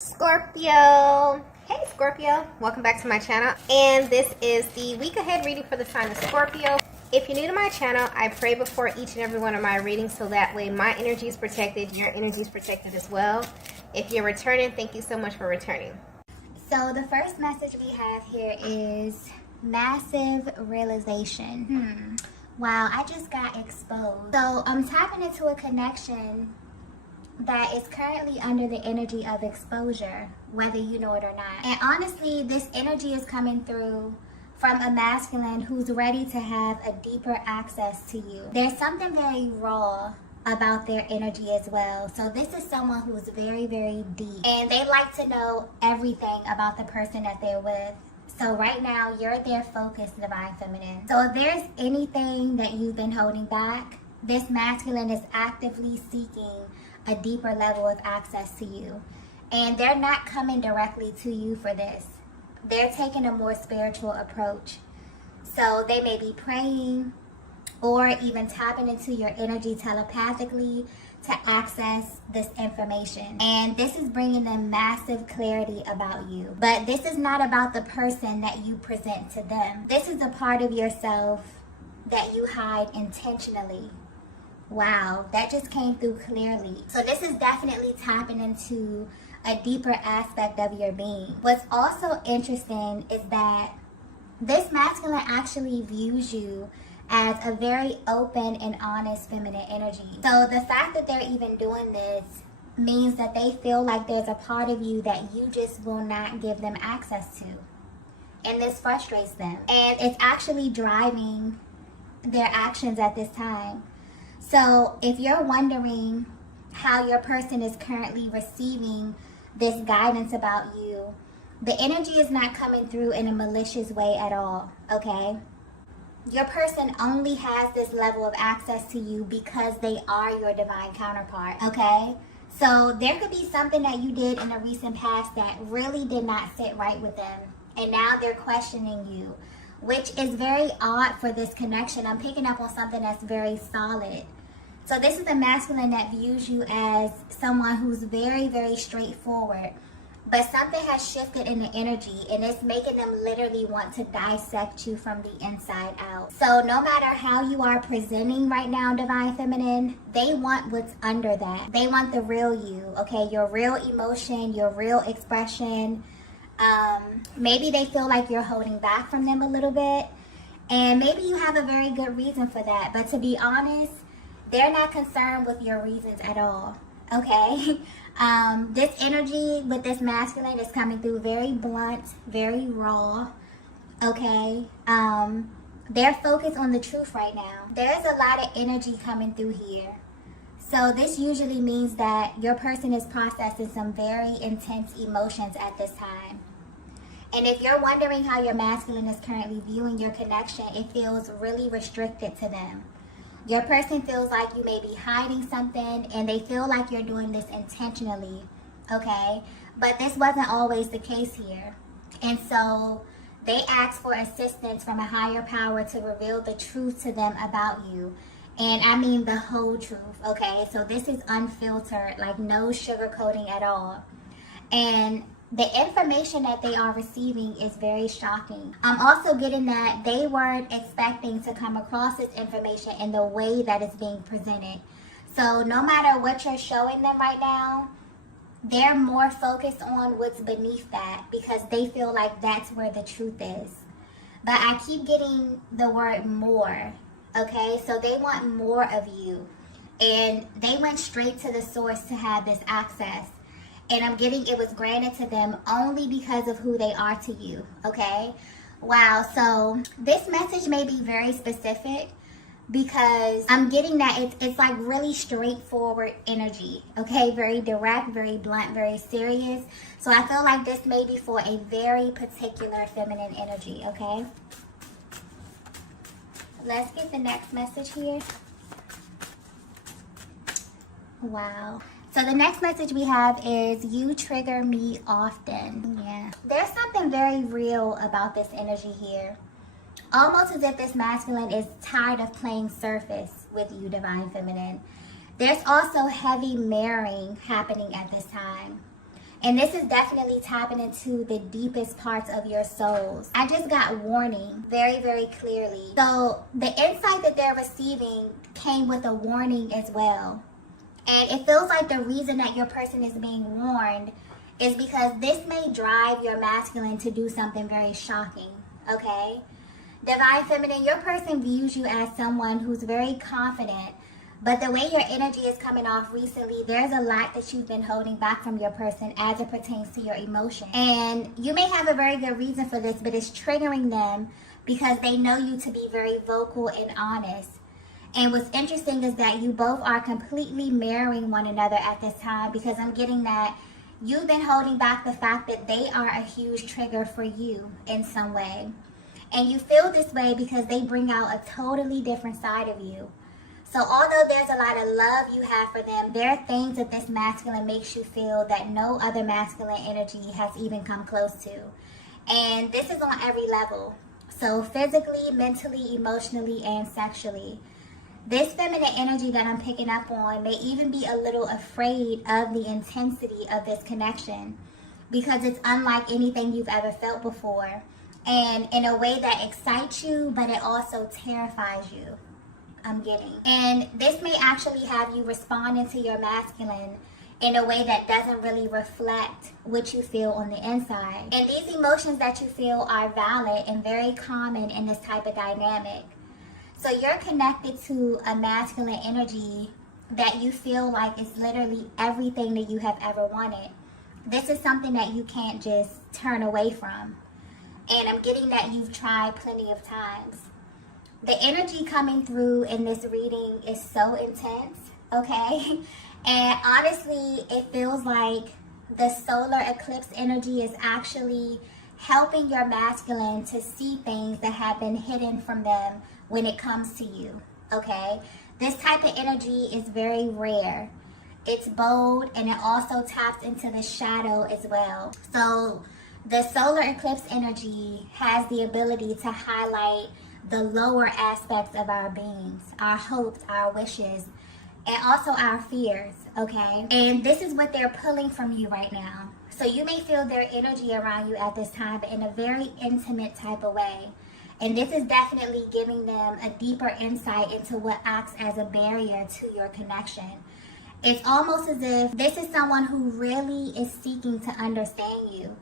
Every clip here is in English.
Scorpio. Hey Scorpio, welcome back to my channel, and this is the week ahead reading for the sign of Scorpio. If you're new to my channel, I pray before each and every one of my readings so that way my energy is protected, your energy is protected as well. If you're returning, thank you so much for returning. So the first message we have here is massive realization. Wow, I just got exposed. So I'm tapping into a connection that is currently under the energy of exposure, whether you know it or not. And honestly, this energy is coming through from a masculine who's ready to have a deeper access to you. There's something very raw about their energy as well. So this is someone who's very, very deep, and they like to know everything about the person that they're with. So right now, you're their focus, Divine Feminine. So if there's anything that you've been holding back, this masculine is actively seeking a deeper level of access to you. And they're not coming directly to you for this. They're taking a more spiritual approach. So they may be praying or even tapping into your energy telepathically to access this information. And this is bringing them massive clarity about you. But this is not about the person that you present to them. This is a part of yourself that you hide intentionally. Wow, that just came through clearly. So this is definitely tapping into a deeper aspect of your being. What's also interesting is that this masculine actually views you as a very open and honest feminine energy. So the fact that they're even doing this means that they feel like there's a part of you that you just will not give them access to. And this frustrates them. And it's actually driving their actions at this time. So if you're wondering how your person is currently receiving this guidance about you, the energy is not coming through in a malicious way at all, okay? Your person only has this level of access to you because they are your divine counterpart, okay? So there could be something that you did in a recent past that really did not sit right with them, and now they're questioning you, which is very odd for this connection. I'm picking up on something that's very solid. So this is a masculine that views you as someone who's very, very straightforward. But something has shifted in the energy, and it's making them literally want to dissect you from the inside out. So no matter how you are presenting right now, Divine Feminine, they want what's under that. They want the real you, okay? Your real emotion, your real expression. Maybe they feel like you're holding back from them a little bit. And maybe you have a very good reason for that. But to be honest, they're not concerned with your reasons at all, okay? This energy with this masculine is coming through very blunt, very raw, okay? They're focused on the truth right now. There's a lot of energy coming through here. So this usually means that your person is processing some very intense emotions at this time. And if you're wondering how your masculine is currently viewing your connection, it feels really restricted to them. Your person feels like you may be hiding something, and they feel like you're doing this intentionally, okay? But this wasn't always the case here. And so they ask for assistance from a higher power to reveal the truth to them about you. And I mean the whole truth, okay? So this is unfiltered, like no sugarcoating at all. And the information that they are receiving is very shocking. I'm also getting that they weren't expecting to come across this information in the way that it's being presented. So no matter what you're showing them right now, they're more focused on what's beneath that because they feel like that's where the truth is. But I keep getting the word more, okay? So they want more of you. And they went straight to the source to have this access. And I'm getting it was granted to them only because of who they are to you, okay? Wow, so this message may be very specific because I'm getting that it's like really straightforward energy, okay? Very direct, very blunt, very serious. So I feel like this may be for a very particular feminine energy, okay? Let's get the next message here. Wow. So the next message we have is you trigger me often. Yeah. There's something very real about this energy here. Almost as if this masculine is tired of playing surface with you, Divine Feminine. There's also heavy mirroring happening at this time. And this is definitely tapping into the deepest parts of your souls. I just got warning very, very clearly. So the insight that they're receiving came with a warning as well. And it feels like the reason that your person is being warned is because this may drive your masculine to do something very shocking, okay? Divine Feminine, your person views you as someone who's very confident, but the way your energy is coming off recently, there's a lot that you've been holding back from your person as it pertains to your emotion. And you may have a very good reason for this, but it's triggering them because they know you to be very vocal and honest. And what's interesting is that you both are completely mirroring one another at this time, because I'm getting that you've been holding back the fact that they are a huge trigger for you in some way. And you feel this way because they bring out a totally different side of you. So although there's a lot of love you have for them, there are things that this masculine makes you feel that no other masculine energy has even come close to. And this is on every level. So physically, mentally, emotionally, and sexually. This feminine energy that I'm picking up on may even be a little afraid of the intensity of this connection, because it's unlike anything you've ever felt before. And in a way that excites you, but it also terrifies you. I'm getting. And this may actually have you responding to your masculine in a way that doesn't really reflect what you feel on the inside. And these emotions that you feel are valid and very common in this type of dynamic. So you're connected to a masculine energy that you feel like is literally everything that you have ever wanted. This is something that you can't just turn away from. And I'm getting that you've tried plenty of times. The energy coming through in this reading is so intense, okay? And honestly, it feels like the solar eclipse energy is actually helping your masculine to see things that have been hidden from them when it comes to you, okay? This type of energy is very rare. It's bold, and it also taps into the shadow as well. So the solar eclipse energy has the ability to highlight the lower aspects of our beings, our hopes, our wishes, and also our fears, okay? And this is what they're pulling from you right now. So you may feel their energy around you at this time, but in a very intimate type of way. And this is definitely giving them a deeper insight into what acts as a barrier to your connection. It's almost as if this is someone who really is seeking to understand you.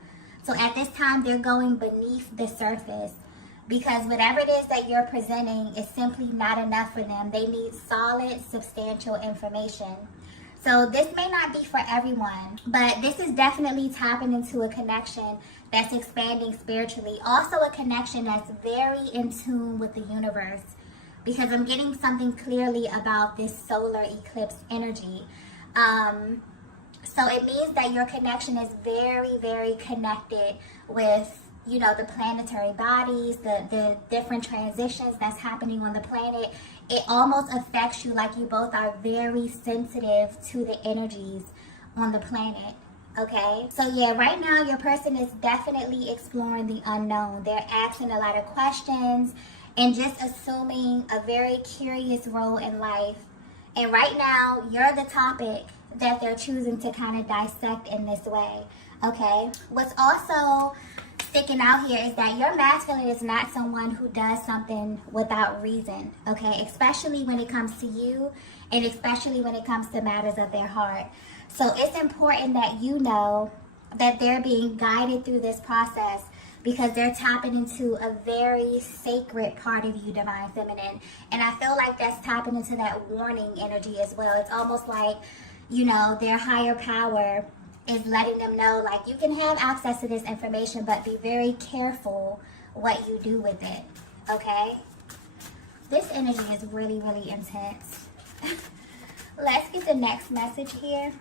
So at this time, they're going beneath the surface, because whatever it is that you're presenting is simply not enough for them. They need solid, substantial information. So this may not be for everyone, but this is definitely tapping into a connection that's expanding spiritually. Also a connection that's very in tune with the universe, because I'm getting something clearly about this solar eclipse energy. So it means that your connection is very, very connected with, you know, the planetary bodies, the different transitions that's happening on the planet. It almost affects you like you both are very sensitive to the energies on the planet, okay? So yeah, right now your person is definitely exploring the unknown. They're asking a lot of questions and just assuming a very curious role in life. And right now, you're the topic that they're choosing to kind of dissect in this way, okay? What's also sticking out here is that your masculine is not someone who does something without reason, okay? Especially when it comes to you, and especially when it comes to matters of their heart. So it's important that you know that they're being guided through this process, because they're tapping into a very sacred part of you, Divine Feminine. And I feel like that's tapping into that warning energy as well. It's almost like, you know, their higher power is letting them know, like, you can have access to this information, but be very careful what you do with it, okay? This energy is really, really intense. Let's get the next message here.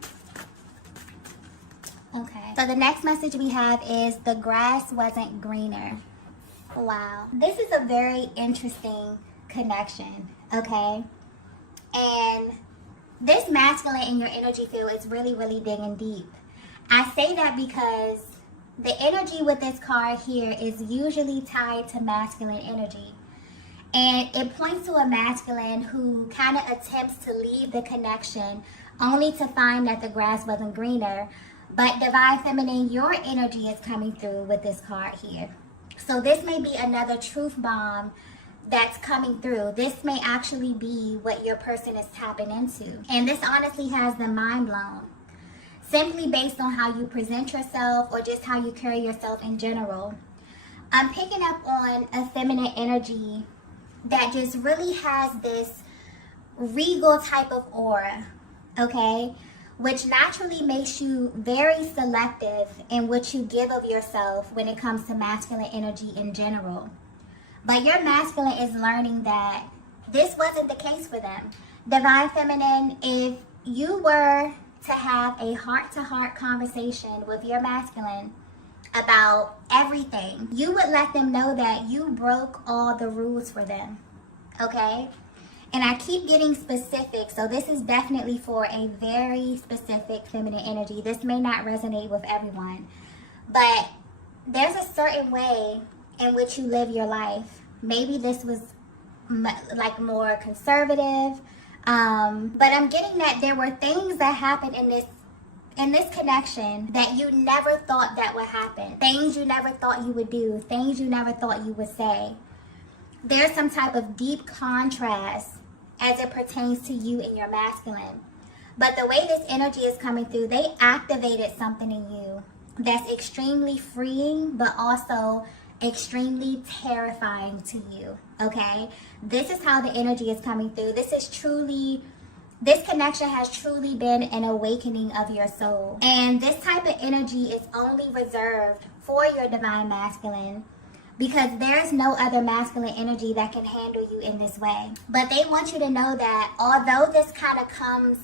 Okay, so the next message we have is the grass wasn't greener. Wow. This is a very interesting connection, okay? And this masculine in your energy field is really, really digging deep. I say that because the energy with this card here is usually tied to masculine energy. And it points to a masculine who kind of attempts to leave the connection only to find that the grass wasn't greener. But Divine Feminine, your energy is coming through with this card here. So this may be another truth bomb that's coming through. This may actually be what your person is tapping into. And this honestly has them mind blown. Simply based on how you present yourself or just how you carry yourself in general. I'm picking up on a feminine energy that just really has this regal type of aura, okay? Which naturally makes you very selective in what you give of yourself when it comes to masculine energy in general. But your masculine is learning that this wasn't the case for them. Divine Feminine, if you were to have a heart-to-heart conversation with your masculine about everything, you would let them know that you broke all the rules for them, okay? And I keep getting specific, so this is definitely for a very specific feminine energy. This may not resonate with everyone, but there's a certain way in which you live your life. Maybe this was like more conservative, but I'm getting that there were things that happened in this connection that you never thought that would happen. Things you never thought you would do. Things you never thought you would say. There's some type of deep contrast as it pertains to you and your masculine. But the way this energy is coming through, they activated something in you that's extremely freeing, but also extremely terrifying to you, okay? This is how the energy is coming through. This connection has truly been an awakening of your soul. And this type of energy is only reserved for your divine masculine because there's no other masculine energy that can handle you in this way. But they want you to know that although this kind of comes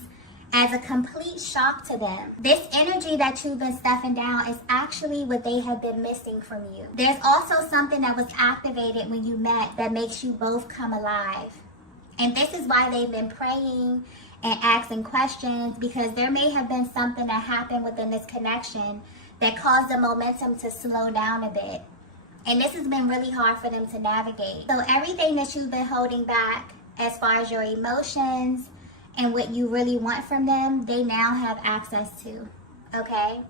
as a complete shock to them, this energy that you've been stuffing down is actually what they have been missing from you. There's also something that was activated when you met that makes you both come alive. And this is why they've been praying and asking questions, because there may have been something that happened within this connection that caused the momentum to slow down a bit. And this has been really hard for them to navigate. So everything that you've been holding back as far as your emotions and what you really want from them, they now have access to, okay?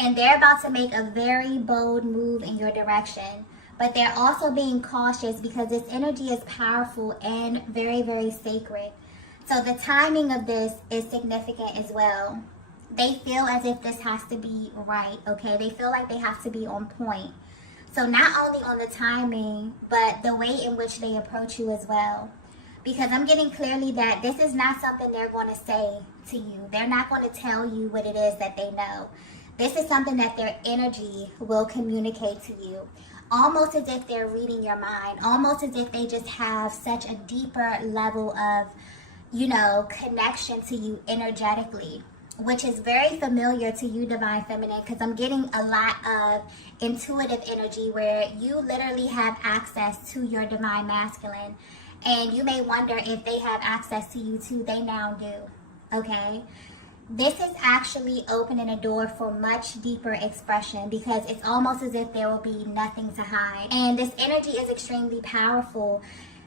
And they're about to make a very bold move in your direction. But they're also being cautious because this energy is powerful and very, very sacred. So the timing of this is significant as well. They feel as if this has to be right, okay? They feel like they have to be on point. So not only on the timing, but the way in which they approach you as well. Because I'm getting clearly that this is not something they're going to say to you. They're not going to tell you what it is that they know. This is something that their energy will communicate to you. Almost as if they're reading your mind. Almost as if they just have such a deeper level of, connection to you energetically. Which is very familiar to you, Divine Feminine, because I'm getting a lot of intuitive energy where you literally have access to your Divine Masculine. And you may wonder if they have access to you too. They now do, okay? This is actually opening a door for much deeper expression because it's almost as if there will be nothing to hide. And this energy is extremely powerful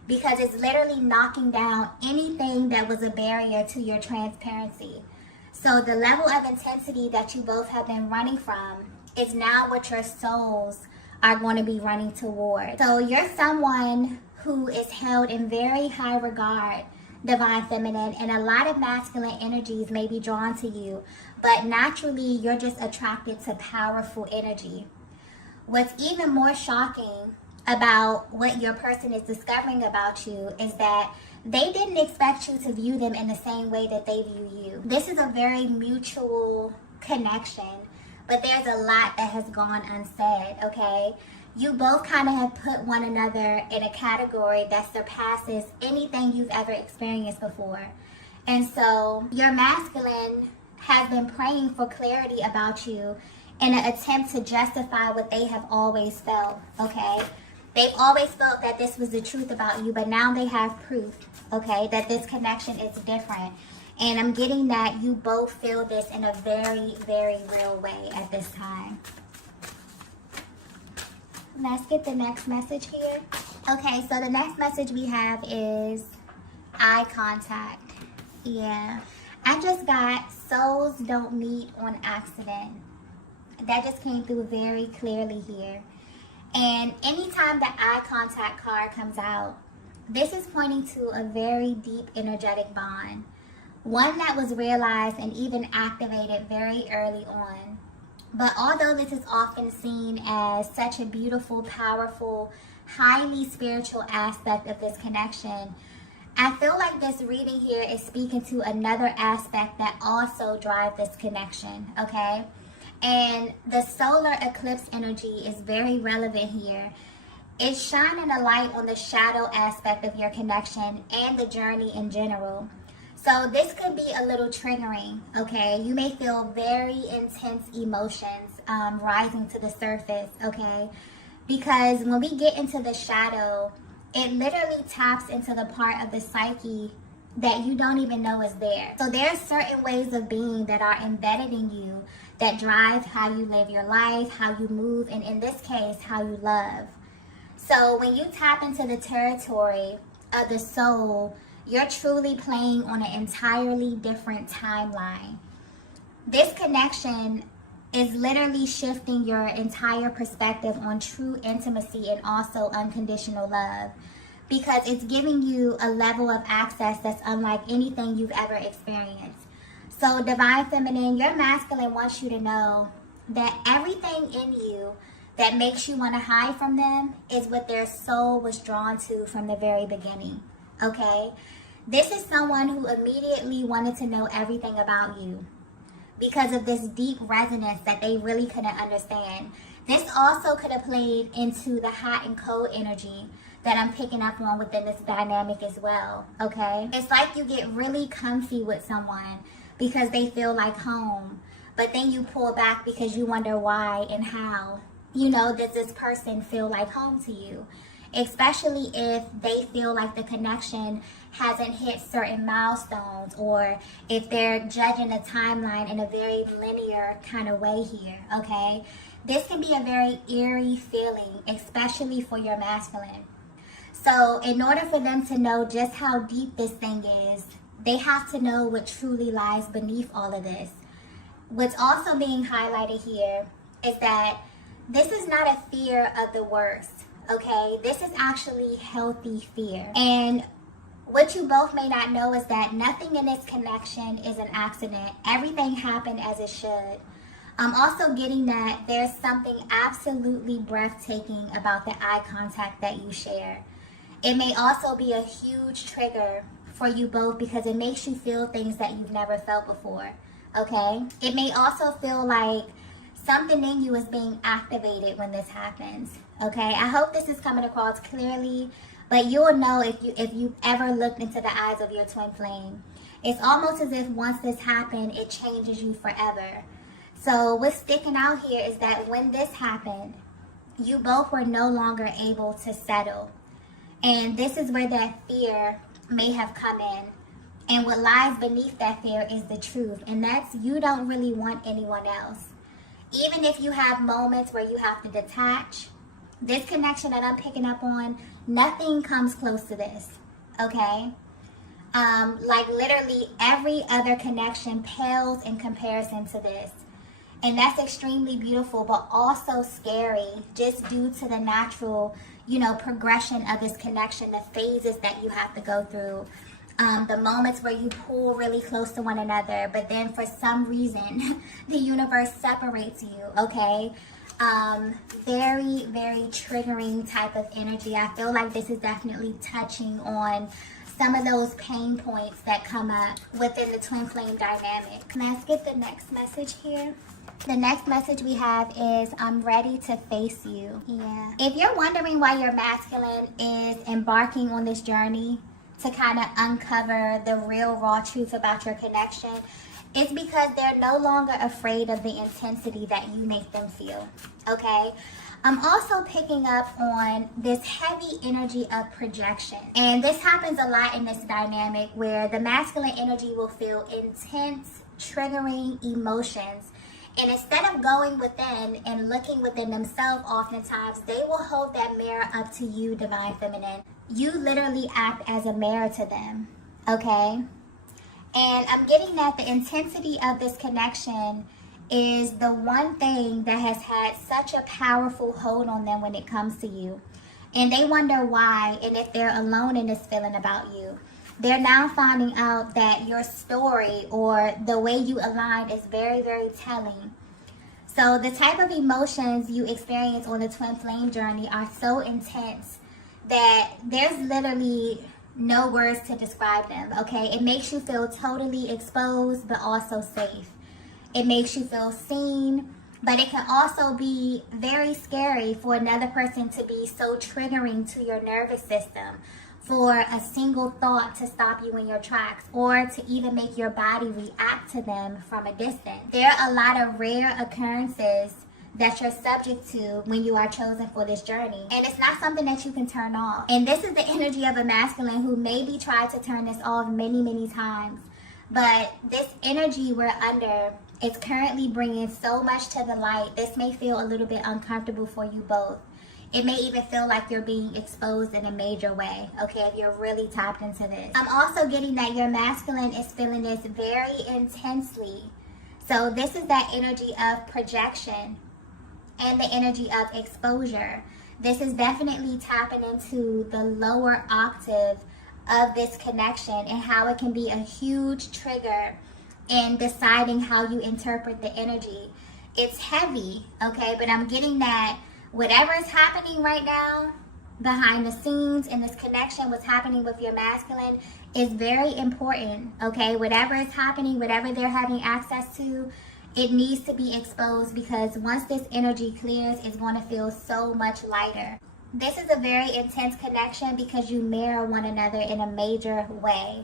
because it's literally knocking down anything that was a barrier to your transparency. So the level of intensity that you both have been running from is now what your souls are going to be running toward. So you're someone who is held in very high regard, Divine Feminine, and a lot of masculine energies may be drawn to you, but naturally you're just attracted to powerful energy. What's even more shocking about what your person is discovering about you is that they didn't expect you to view them in the same way that they view you. This is a very mutual connection, but there's a lot that has gone unsaid, okay? You both kind of have put one another in a category that surpasses anything you've ever experienced before. And so your masculine has been praying for clarity about you in an attempt to justify what they have always felt, okay? They've always felt that this was the truth about you, but now they have proof, okay, that this connection is different. And I'm getting that you both feel this in a very, very real way at this time. Let's get the next message here. Okay, so the next message we have is eye contact. Yeah. I just got souls don't meet on accident. That just came through very clearly here. And anytime the eye contact card comes out, this is pointing to a very deep energetic bond. One that was realized and even activated very early on. But although this is often seen as such a beautiful, powerful, highly spiritual aspect of this connection, I feel like this reading here is speaking to another aspect that also drives this connection, okay? And the solar eclipse energy is very relevant here. It's shining a light on the shadow aspect of your connection and the journey in general. So this could be a little triggering, okay? You may feel very intense emotions rising to the surface, okay? Because when we get into the shadow, it literally taps into the part of the psyche that you don't even know is there. So there are certain ways of being that are embedded in you that drive how you live your life, how you move, and in this case, how you love. So when you tap into the territory of the soul, you're truly playing on an entirely different timeline. This connection is literally shifting your entire perspective on true intimacy and also unconditional love, because it's giving you a level of access that's unlike anything you've ever experienced. So Divine Feminine, your masculine wants you to know that everything in you that makes you want to hide from them is what their soul was drawn to from the very beginning, okay? This is someone who immediately wanted to know everything about you because of this deep resonance that they really couldn't understand. This also could have played into the hot and cold energy that I'm picking up on within this dynamic as well, okay? It's like you get really comfy with someone because they feel like home, but then you pull back because you wonder why and how, does this person feel like home to you? Especially if they feel like the connection hasn't hit certain milestones, or if they're judging the timeline in a very linear kind of way here, okay? This can be a very eerie feeling, especially for your masculine. So in order for them to know just how deep this thing is, they have to know what truly lies beneath all of this. What's also being highlighted here is that this is not a fear of the worst, okay? This is actually healthy fear. And what you both may not know is that nothing in this connection is an accident. Everything happened as it should. I'm also getting that there's something absolutely breathtaking about the eye contact that you share. It may also be a huge trigger for you both because it makes you feel things that you've never felt before, okay? It may also feel like something in you is being activated when this happens, okay? I hope this is coming across clearly, but you'll know if you've ever looked into the eyes of your twin flame. It's almost as if once this happened, it changes you forever. So what's sticking out here is that when this happened, you both were no longer able to settle. And this is where that fear may have come in. And what lies beneath that fear is the truth. And that's you don't really want anyone else. Even if you have moments where you have to detach, this connection that I'm picking up on, nothing comes close to this, okay? Like literally every other connection pales in comparison to this. And that's extremely beautiful, but also scary, just due to the natural, progression of this connection, the phases that you have to go through, the moments where you pull really close to one another, but then for some reason, the universe separates you, okay? Very, very triggering type of energy. I feel like this is definitely touching on some of those pain points that come up within the twin flame dynamic. Let's get the next message here. The next message we have is, I'm ready to face you. Yeah. If you're wondering why your masculine is embarking on this journey to kind of uncover the real raw truth about your connection, it's because they're no longer afraid of the intensity that you make them feel, okay? I'm also picking up on this heavy energy of projection. And this happens a lot in this dynamic where the masculine energy will feel intense, triggering emotions. And instead of going within and looking within themselves, oftentimes they will hold that mirror up to you, Divine Feminine. You literally act as a mirror to them, okay? And I'm getting that the intensity of this connection is the one thing that has had such a powerful hold on them when it comes to you. And they wonder why, and if they're alone in this feeling about you. They're now finding out that your story or the way you align is very, very telling. So the type of emotions you experience on the twin flame journey are so intense that there's literally no words to describe them, okay? It makes you feel totally exposed, but also safe. It makes you feel seen, but it can also be very scary for another person to be so triggering to your nervous system, for a single thought to stop you in your tracks, or to even make your body react to them from a distance. There are a lot of rare occurrences that you're subject to when you are chosen for this journey. And it's not something that you can turn off. And this is the energy of a masculine who maybe tried to turn this off many, many times. But this energy we're under is currently bringing so much to the light. This may feel a little bit uncomfortable for you both. It may even feel like you're being exposed in a major way, okay, if you're really tapped into this. I'm also getting that your masculine is feeling this very intensely. So this is that energy of projection and the energy of exposure. This is definitely tapping into the lower octave of this connection and how it can be a huge trigger in deciding how you interpret the energy. It's heavy, okay, but I'm getting that whatever is happening right now behind the scenes in this connection, what's happening with your masculine is very important, okay? Whatever is happening, whatever they're having access to, it needs to be exposed, because once this energy clears, it's going to feel so much lighter. This is a very intense connection because you mirror one another in a major way.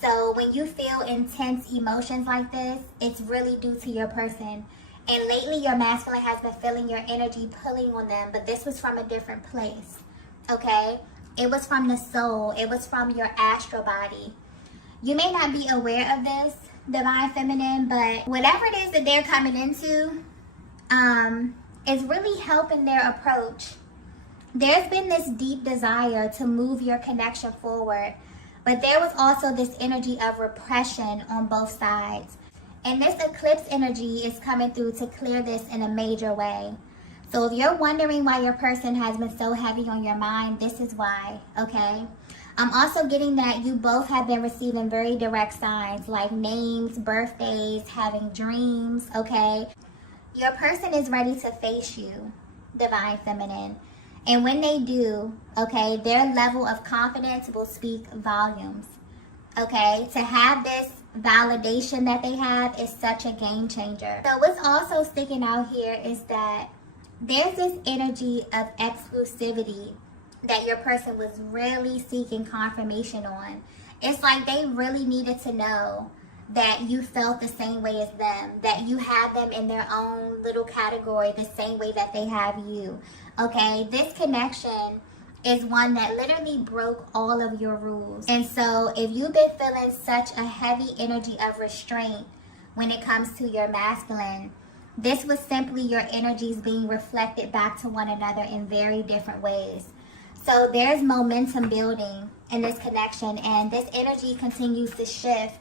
So when you feel intense emotions like this, it's really due to your person. And lately, your masculine has been feeling your energy pulling on them, but this was from a different place, okay? It was from the soul. It was from your astral body. You may not be aware of this, Divine Feminine, but whatever it is that they're coming into is really helping their approach. There's been this deep desire to move your connection forward, but there was also this energy of repression on both sides. And this eclipse energy is coming through to clear this in a major way. So if you're wondering why your person has been so heavy on your mind, this is why, okay? I'm also getting that you both have been receiving very direct signs like names, birthdays, having dreams, okay? Your person is ready to face you, Divine Feminine. And when they do, okay, their level of confidence will speak volumes, okay? To have this validation that they have is such a game changer. So what's also sticking out here is that there's this energy of exclusivity that your person was really seeking confirmation on. It's like they really needed to know that you felt the same way as them, that you had them in their own little category the same way that they have you, okay? This connection is one that literally broke all of your rules. And so if you've been feeling such a heavy energy of restraint when it comes to your masculine, this was simply your energies being reflected back to one another in very different ways. So there's momentum building in this connection, and this energy continues to shift.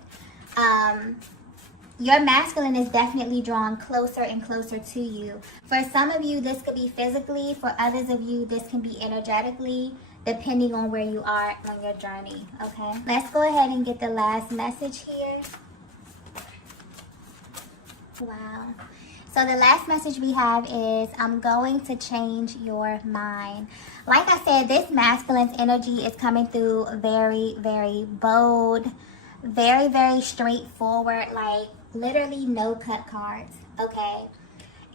Your masculine is definitely drawn closer and closer to you. For some of you, this could be physically. For others of you, this can be energetically, depending on where you are on your journey, okay? Let's go ahead and get the last message here. Wow. So the last message we have is, I'm going to change your mind. Like I said, this masculine's energy is coming through very, very bold, very, very straightforward, like literally no cut cards, okay?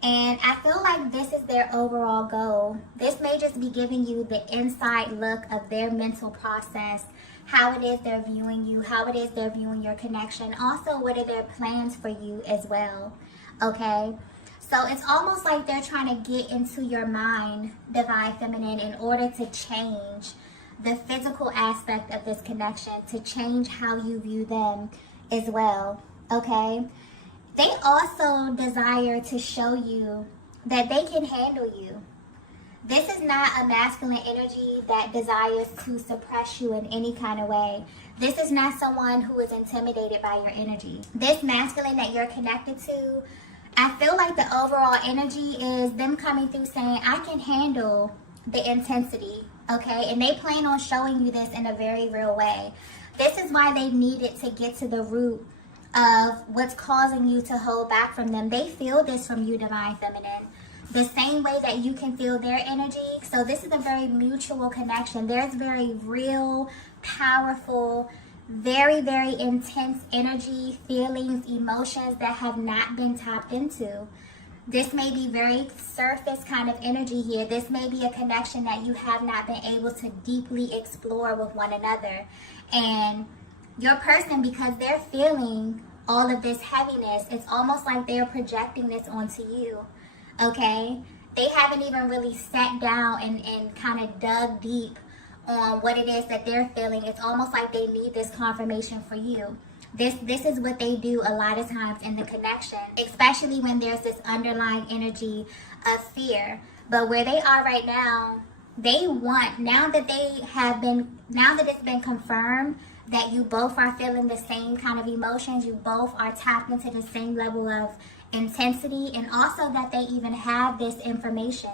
And I feel like this is their overall goal. This may just be giving you the inside look of their mental process, how it is they're viewing you, how it is they're viewing your connection. Also, what are their plans for you as well, okay? So it's almost like they're trying to get into your mind, Divine Feminine, in order to change the physical aspect of this connection, to change how you view them as well, okay? They also desire to show you that they can handle you. This is not a masculine energy that desires to suppress you in any kind of way. This is not someone who is intimidated by your energy. This masculine that you're connected to, I feel like the overall energy is them coming through saying, I can handle the intensity, okay? And they plan on showing you this in a very real way. This is why they needed to get to the root of what's causing you to hold back from them. They feel this from you, Divine Feminine, the same way that you can feel their energy. So this is a very mutual connection. There's very real, powerful, very, very intense energy, feelings, emotions that have not been tapped into. This may be very surface kind of energy here. This may be a connection that you have not been able to deeply explore with one another. And your person, because they're feeling all of this heaviness, it's almost like they're projecting this onto you, okay? They haven't even really sat down and kind of dug deep on what it is that they're feeling. It's almost like they need this confirmation for you. This is what they do a lot of times in the connection, especially when there's this underlying energy of fear. But where they are right now, they want, now that it's been confirmed that you both are feeling the same kind of emotions, you both are tapped into the same level of intensity, and also that they even have this information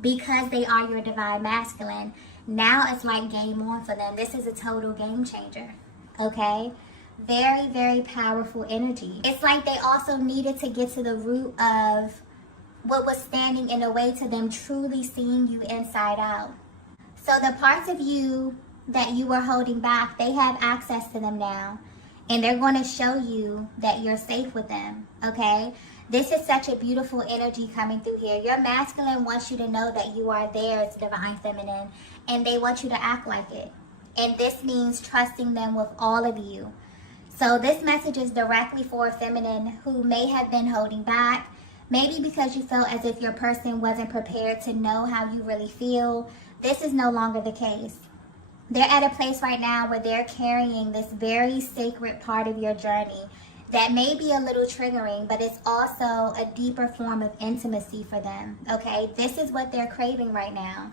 because they are your divine masculine. Now it's like game on for them. This is a total game changer, okay? Very, very powerful energy. It's like they also needed to get to the root of what was standing in the way to them truly seeing you inside out. So the parts of you that you were holding back, they have access to them now. And they're going to show you that you're safe with them, okay? This is such a beautiful energy coming through here. Your masculine wants you to know that you are theirs, Divine Feminine, and they want you to act like it. And this means trusting them with all of you. So this message is directly for a feminine who may have been holding back, maybe because you felt as if your person wasn't prepared to know how you really feel. This is no longer the case. They're at a place right now where they're carrying this very sacred part of your journey that may be a little triggering, but it's also a deeper form of intimacy for them, okay? This is what they're craving right now.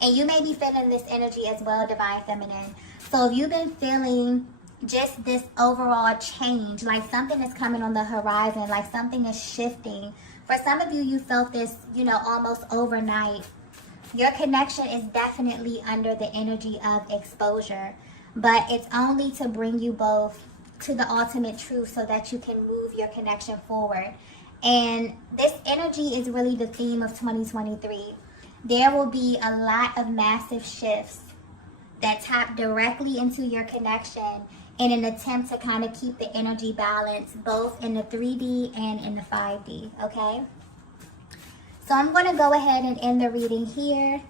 And you may be feeling this energy as well, Divine Feminine. So if you've been feeling just this overall change, like something is coming on the horizon, like something is shifting. For some of you, you felt this, almost overnight. Your connection is definitely under the energy of exposure, but it's only to bring you both to the ultimate truth so that you can move your connection forward. And this energy is really the theme of 2023. There will be a lot of massive shifts that tap directly into your connection in an attempt to kind of keep the energy balance both in the 3D and in the 5D, okay? So I'm going to go ahead and end the reading here.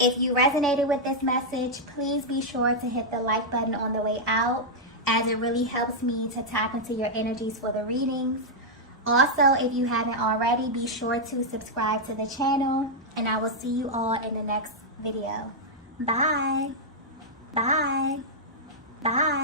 If you resonated with this message, please be sure to hit the like button on the way out, as it really helps me to tap into your energies for the readings. Also, if you haven't already, be sure to subscribe to the channel, and I will see you all in the next video. Bye. Bye. Bye.